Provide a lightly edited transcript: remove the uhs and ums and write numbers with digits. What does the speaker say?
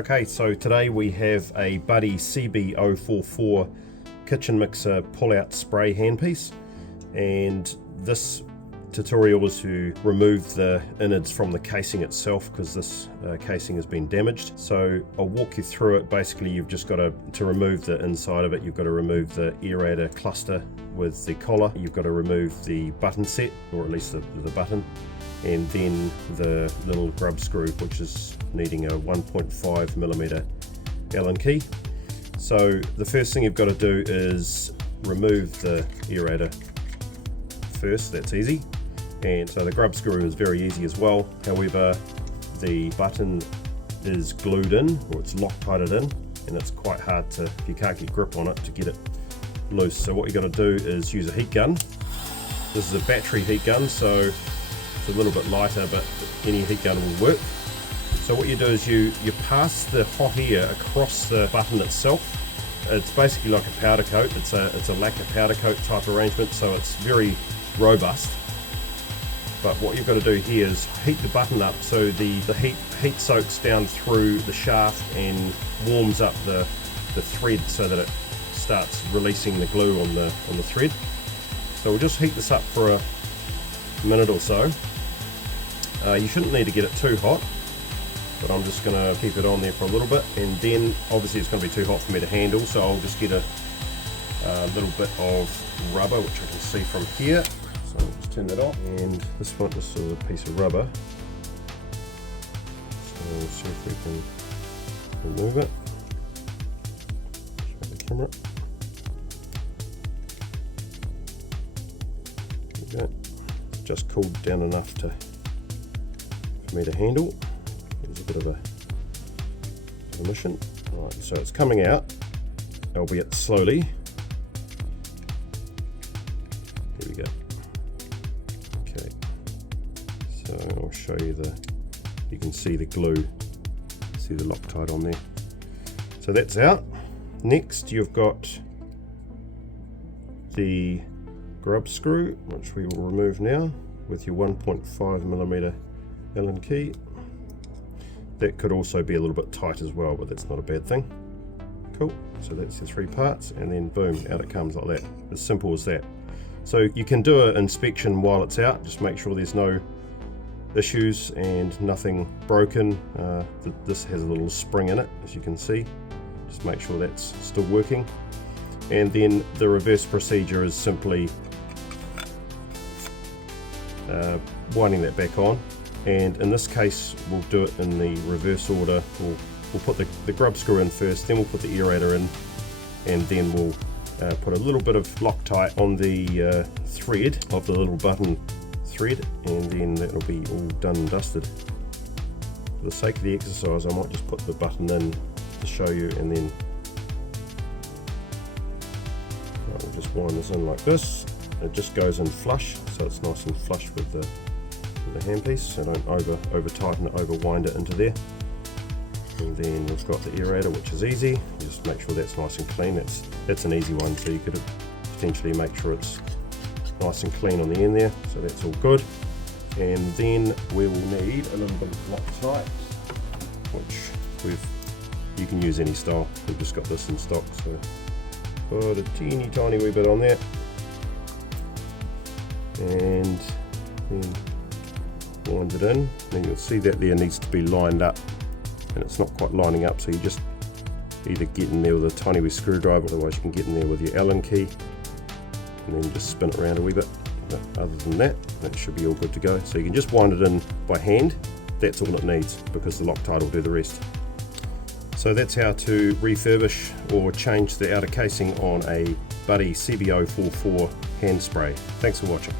Okay, so today we have a Buddy CB044 kitchen mixer pull-out spray handpiece, and this tutorial is to remove the innards from the casing itself because this casing has been damaged. So I'll walk you through it. Basically, you've just got to remove the inside of it. You've got to remove the aerator cluster with the collar. You've got to remove the button set, or at least the button, and then the little grub screw, which is needing a 1.5mm Allen key. So the first thing you've got to do is remove the aerator first. That's easy. And so the grub screw is very easy as well. However, the button is glued in, or it's Loctited in, and it's quite hard to, if you can't get grip on it, to get it loose. So what you got to do is use a heat gun. This is a battery heat gun, so it's a little bit lighter, but any heat gun will work. So what you do is you pass the hot air across the button itself. It's basically like a powder coat. It's a lacquer powder coat type arrangement, so it's very robust. But what you've got to do here is heat the button up so the heat soaks down through the shaft and warms up the thread so that it starts releasing the glue on the thread. So we'll just heat this up for a minute or so. You shouldn't need to get it too hot, but I'm just going to keep it on there for a little bit, and then obviously it's going to be too hot for me to handle, so I'll just get a little bit of rubber, which I can see from here. So I'll just turn that off, and this one is sort of a piece of rubber. So we'll see if we can remove it. Show the camera. There we go. It's just cooled down enough for me to handle. There's a bit of a emission. Right, so it's coming out, albeit slowly. Here we go. Okay, so I'll show you you can see the glue, see the Loctite on there. So that's out. Next you've got the grub screw, which we will remove now with your 1.5mm Allen key. That could also be a little bit tight as well, but that's not a bad thing. Cool, so that's the three parts, and then boom, out it comes like that. As simple as that. So you can do an inspection while it's out, just make sure there's no issues and nothing broken. This has a little spring in it, as you can see. Just make sure that's still working. And then the reverse procedure is simply winding that back on. And in this case we'll do it in the reverse order. We'll put the grub screw in first, then we'll put the aerator in, and then we'll put a little bit of Loctite on the thread of the little button thread, and then that'll be all done and dusted. For the sake of the exercise, I might just put the button in to show you, and then we'll just wind this in like this. It just goes in flush, so it's nice and flush with the handpiece, so don't over tighten it, over wind it into there. And then we've got the aerator, which is easy. Just make sure that's nice and clean. That's an easy one, so you could potentially make sure it's nice and clean on the end there, so that's all good. And then we will need a little bit of Loctite, which you can use any style. We've just got this in stock, so got a teeny tiny wee bit on there, and then wind it in. Then you'll see that there needs to be lined up, and it's not quite lining up, so you just either get in there with a tiny wee screwdriver, otherwise you can get in there with your Allen key and then just spin it around a wee bit. But other than that should be all good to go. So you can just wind it in by hand. That's all it needs, because the Loctite will do the rest. So that's how to refurbish or change the outer casing on a Buddy CB044 hand spray. Thanks for watching.